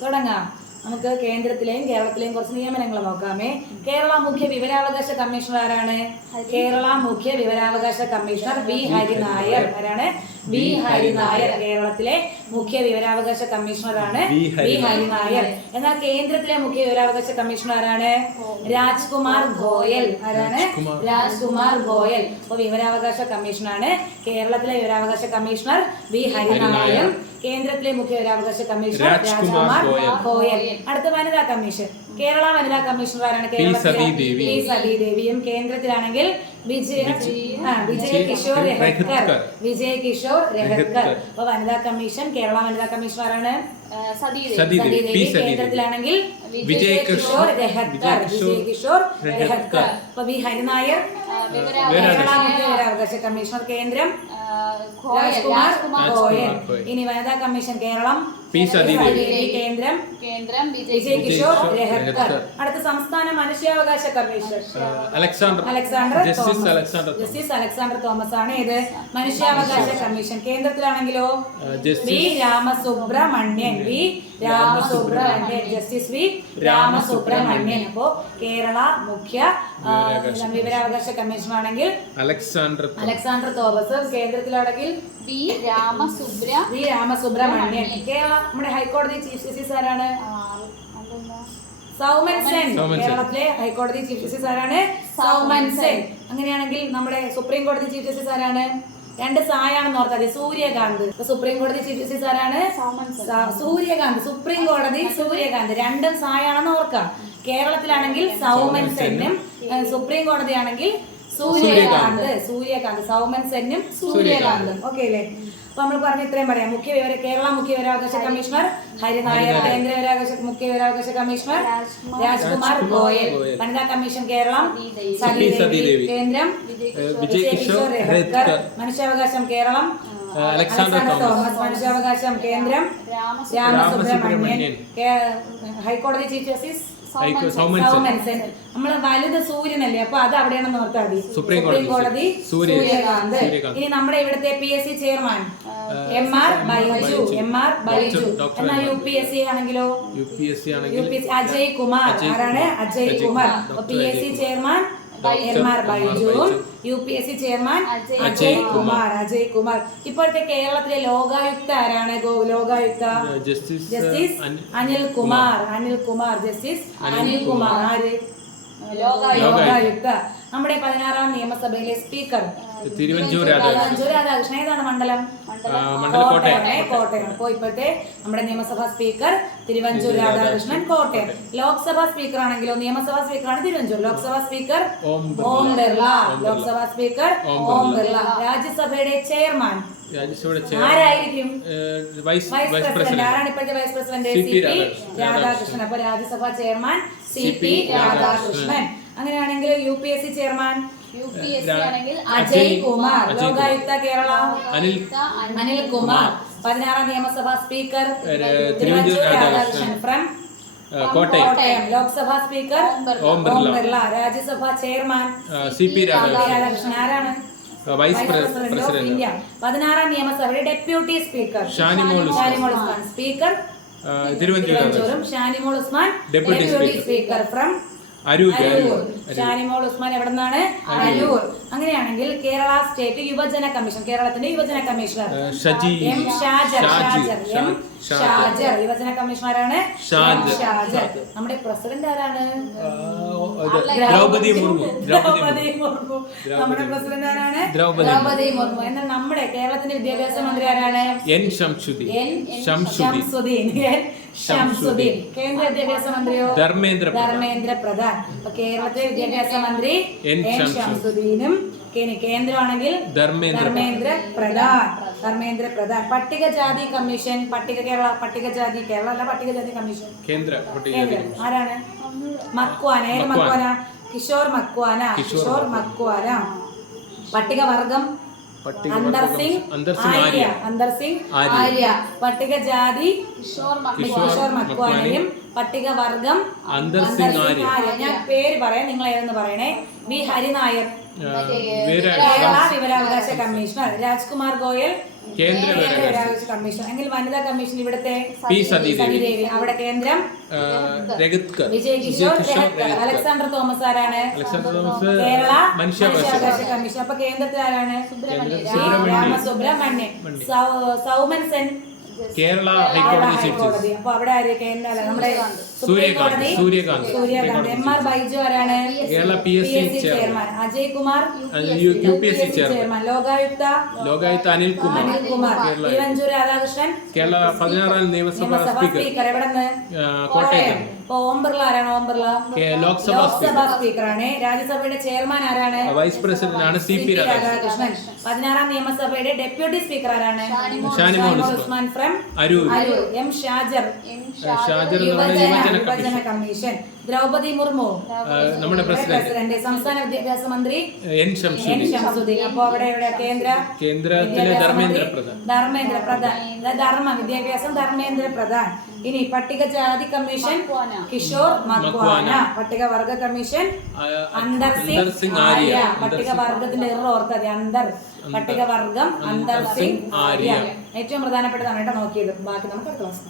തുടങ്ങാം. നമുക്ക് കേന്ദ്രത്തിലെയും കേരളത്തിലെയും കുറച്ച് നിയമനങ്ങൾ നോക്കാമേ. കേരള മുഖ്യ വിവരാവകാശ കമ്മീഷണർ ആരാണ്? കേരള മുഖ്യ വിവരാവകാശ കമ്മീഷണർ വി ഹരിനായർ. ആരാണ്? വി ഹരിനായർ. കേരളത്തിലെ മുഖ്യ വിവരാവകാശ കമ്മീഷണറാണ് വി ഹരിനായർ. എന്നാൽ കേന്ദ്രത്തിലെ മുഖ്യ വിവരാവകാശ കമ്മീഷണർ ആരാണ്? രാജ്കുമാർ ഗോയൽ. ആരാണ്? രാജ്കുമാർ ഗോയൽ. അപ്പൊ വിവരാവകാശ കമ്മീഷനാണ് കേരളത്തിലെ വിവരാവകാശ കമ്മീഷണർ വി ഹരിനായർ. കേന്ദ്രത്തിലെ മുഖ്യ വിവരാവകാശ കമ്മീഷണർ രാജ്കുമാർ ഗോയൽ. അടുത്ത വനിതാ കമ്മീഷൻ. കേരള വനിതാ കമ്മീഷണർ ആരാണ്? കേരളത്തിലെ പി സതീദേവിയും. കേന്ദ്രത്തിലാണെങ്കിൽ വിജയ് കിഷോർ രഹത്കർ. വിജയ് കിഷോർ രഹത്കർ. അപ്പൊ വനിതാ കമ്മീഷൻ കേരള വനിതാ കമ്മീഷണർ ആരാണ്? സതീദേവി. കേന്ദ്രത്തിലാണെങ്കിൽ വിജയ് കിഷോർ രഹത്കർ. വിജയ് കിഷോർ രഹത്കർ. അപ്പൊ വി ഹരിനായർ കേരള മുഖ്യ വിവരാവകാശ കമ്മീഷണർ. കേന്ദ്രം രാജ്കുമാർ ഗോയൽ. ഇനി വനിതാ കമ്മീഷൻ കേരളം പി സതീദേവി. കേന്ദ്രം വിജയ് കിഷോർ രഹത്കർ. അടുത്ത സംസ്ഥാന മനുഷ്യാവകാശ കമ്മീഷൻ ജസ്റ്റിസ് അലക്സാണ്ടർ തോമസ് ആണ്. ഇത് മനുഷ്യാവകാശ കമ്മീഷൻ. കേന്ദ്രത്തിലാണെങ്കിലോ V Ramasubramanian. V Ramasubramanian. Justice V Ramasubramanian. അപ്പോ കേരള മുഖ്യ വിവരാവകാശ കമ്മീഷൻ ആണെങ്കിൽ അലക്സാണ്ടർ തോമസ്. കേന്ദ്രത്തിലാണെങ്കിൽ വി രാമസുബ്രഹ്മണ്യൻ. കേരള നമ്മുടെ ഹൈക്കോടതി ചീഫ് ജസ്റ്റിസ് ആരാണ്? സൗമൻ സെൻ. കേരളത്തിലെ ഹൈക്കോടതി ചീഫ് ജസ്റ്റിസ് ആരാണ്? സൗമൻ സെൻ. അങ്ങനെയാണെങ്കിൽ നമ്മുടെ സുപ്രീം കോടതി ചീഫ് ജസ്റ്റിസ് ആരാണ്? രണ്ട് സായാണെന്ന് ഓർത്താൽ സൂര്യകാന്ത്. സുപ്രീം കോടതി ചീഫ് ജസ്റ്റിസ് ആരാണ്? സൂര്യകാന്ത്. സുപ്രീം കോടതി സൂര്യകാന്ത്. രണ്ടും സായാണെന്ന് ഓർക്കാം. കേരളത്തിലാണെങ്കിൽ സൗമൻ സെന്നും സുപ്രീം കോടതി ആണെങ്കിൽ സൂര്യകാന്ത്. സൗമൻ സെന്നും സൂര്യകാന്തും. ഓക്കെ അല്ലേ? അപ്പൊ നമ്മൾ പറഞ്ഞ ഇത്രയും പറയാം. കേരള മുഖ്യ വിവരാവകാശ കമ്മീഷണർ ഹരിനായർ. കേന്ദ്ര മുഖ്യ വിവരാവകാശ കമ്മീഷണർ രാജ്കുമാർ ഗോയൽ. വനിതാ കമ്മീഷൻ കേരളം സതീദേവി. കേന്ദ്രം വിജയ് കിഷോർ രഹത്കർ. മനുഷ്യാവകാശം കേരളം അലക്സാണ്ടർ തോമസ്. മനുഷ്യാവകാശം കേന്ദ്രം രാമസുബ്രഹ്മണ്യൻ. ഹൈക്കോടതി ചീഫ് ജസ്റ്റിസ് സൗമൻ സെൻ. നമ്മള് വലുത് സൂര്യനല്ലേ, അപ്പൊ അത് അവിടെയാണെന്ന് ഓർത്താൽ മതി. സുപ്രീം കോടതി സൂര്യകാന്ത്. ഇനി നമ്മുടെ ഇവിടുത്തെ PSC chairman M R Baiju. എന്നാൽ UPSC ആണെങ്കിലോ അജയ് കുമാർ. ആരാണ്? Ajay Kumar. PSC chairman M R ബൈജുവും UPSC ചെയർമാൻ അജയ് കുമാർ. ഇപ്പോഴത്തെ കേരളത്തിലെ ലോകായുക്ത ആരാണ്? ലോകായുക്ത ജസ്റ്റിസ് അനിൽ കുമാർ. ജസ്റ്റിസ് അനിൽ കുമാർ. ആര്? ലോകായുക്ത. നമ്മുടെ 16ാം നിയമസഭയിലെ സ്പീക്കർ തിരുവഞ്ചൂർ രാധാകൃഷ്ണൻ. ഏതാണ് മണ്ഡലം? കോട്ടയം. അപ്പോ ഇപ്പോഴത്തെ നമ്മുടെ നിയമസഭാ സ്പീക്കർ തിരുവഞ്ചൂർ രാധാകൃഷ്ണൻ, കോട്ടയം. ലോക്സഭാ സ്പീക്കർ ആണെങ്കിലോ നിയമസഭാ സ്പീക്കറാണ് തിരുവഞ്ചൂർ. ലോക്സഭാ സ്പീക്കർ ഓം ബിർള. രാജ്യസഭയുടെ ചെയർമാൻ ആരായിരിക്കും? Vice president. ആരാണ് ഇപ്പോഴത്തെ വൈസ് പ്രസിഡന്റ്? CP രാധാകൃഷ്ണൻ. അപ്പൊ രാജ്യസഭാ ചെയർമാൻ CP രാധാകൃഷ്ണൻ. അങ്ങനെയാണെങ്കിൽ UPSC ചെയർമാൻ അജയ് കുമാർ. ലോകായുക്ത കേരള അനിൽ കുമാർ. 16ാം നിയമസഭാ speaker Thiruvanchoor Radhakrishnan from Kottayam. Lok Sabha speaker Om Birla. Rajya Sabha chairman CP Radhakrishnan. ആരാണ്? Vice president of India. 16ാം നിയമസഭയുടെ deputy speaker Shanimol Usman. Speaker തിരുവഞ്ചൂരും. Shanimol Usman deputy speaker from Aroor. Shanimol Usman എവിടെ നിന്നാണ്? അരൂർ. അങ്ങനെയാണെങ്കിൽ കേരള സ്റ്റേറ്റ് യുവജന കമ്മീഷൻ. കേരളത്തിന്റെ യുവജന കമ്മീഷണർ എം ഷാജർ. യുവജന കമ്മീഷണറാണ് ഷാജർ. നമ്മുടെ പ്രസിഡന്റ് ആരാണ്? ദ്രൗപദി മുർമു. നമ്മുടെ പ്രസിഡന്റ് ആരാണ്? ദ്രൗപദി മുർമു. എന്നാൽ നമ്മുടെ കേരളത്തിന്റെ വിദ്യാഭ്യാസ മന്ത്രി ആരാണ്? എൻ ശംസുദ്ദീൻ. കേന്ദ്ര വിദ്യാഭ്യാസ മന്ത്രിയോ? ധർമ്മേന്ദ്ര പ്രധാൻ. അപ്പൊ കേരളത്തിലെ വിദ്യാഭ്യാസ മന്ത്രി എൻ ശംസുദ്ദീനും കേന്ദ്രമാണെങ്കിൽ ധർമ്മേന്ദ്ര പ്രധാൻ. പട്ടികജാതി കമ്മീഷൻ കേരള പട്ടികജാതി കമ്മീഷൻ ആരാണ്? മക്വാന. കിഷോർ മക്വാന. പട്ടികവർഗം അന്തർ സിംഗ് ആര്യ. പട്ടികജാതി കിഷോർ മക്വാനയും പട്ടികവർഗം അന്തർ സിംഗ് ആര്യ. ഞാൻ പേര് പറയാം, നിങ്ങൾ ഏതെന്ന് പറയണേ. വി ഹരിനായർ കേരള വിവരാവകാശ കമ്മീഷണർ. രാജ്കുമാർ ഗോയൽ കേന്ദ്ര ബഹിരാകാശ കമ്മീഷൻ. എങ്കിൽ വനിതാ കമ്മീഷൻ ഇവിടുത്തെ പി സതീദേവി. അവിടെ കേന്ദ്രം രഗത്കർ. വിജയ് കിഷോർ രഹത്കർ. അലക്സാണ്ടർ തോമസ് ആരാണ്? അലക്സാണ്ടർ തോമസ് കേരള മനുഷ്യാവകാശ കമ്മീഷൻ. അപ്പൊ കേന്ദ്രത്തിൽ ആരാണ്? സുബ്രഹ്മണ്യൻ. രാമസുബ്രഹ്മണ്യൻ. സൗമൻ സെൻ കേരള ഹൈക്കോടതി ചീഫ് ജസ്റ്റിസ്. അപ്പൊ അവിടെ ആര്? നമ്മുടെ സൂര്യകാന്ത്. സൂര്യകാന്ത്. എം.ആർ. ബൈജു ആരാണ്? Kerala PSC chairman. Ajay Kumar UPSC chairman. Lokayukta Anilkumar. Thiruvanchoor Radhakrishnan Kerala 16ാം നിയമസഭാ സ്പീക്കർ. എവിടെ നിന്ന്? കോട്ടയം. ഓം ബിർള ആരാണ്? ഓം ബിർള ലോക്സഭാ സ്പീക്കറാണ്. രാജ്യസഭയുടെ ചെയർമാൻ ആരാണ്? വൈസ് പ്രസിഡന്റ് ആണ് CP രാധാകൃഷ്ണൻ. 16ാം നിയമസഭയുടെ ഡെപ്യൂട്ടി സ്പീക്കർ ആരാണ്? ഷാനിമോൾ ഉസ്മാൻ ഫ്രം അരൂർ. എം ഷാജർ യുവജന കമ്മീഷൻ. ദ്രൗപദി മുർമു നമ്മുടെ പ്രസിഡന്റ്. സംസ്ഥാന വിദ്യാഭ്യാസ മന്ത്രി എൻ ശംസുദ്ദീൻ. അപ്പൊ അവിടെ കേന്ദ്രത്തിലെ ധർമ്മേന്ദ്ര പ്രധാൻ. വിദ്യാഭ്യാസം ധർമ്മേന്ദ്ര പ്രധാൻ. ഇനി പട്ടികജാതി കമ്മീഷൻ കിഷോർ മക്വാന. പട്ടികവർഗ കമ്മീഷൻ അന്തർ സിംഗ് ആര്യ. പട്ടികവർഗത്തിന്റെ ഓർത്തത് അന്തർ. പട്ടികവർഗം അന്തർ സിംഗ് ആര്യ. ഏറ്റവും പ്രധാനപ്പെട്ടതാണ് കേട്ടോ നോക്കിയത്. ബാക്കി നമുക്ക് അടുത്ത ക്ലാസ്.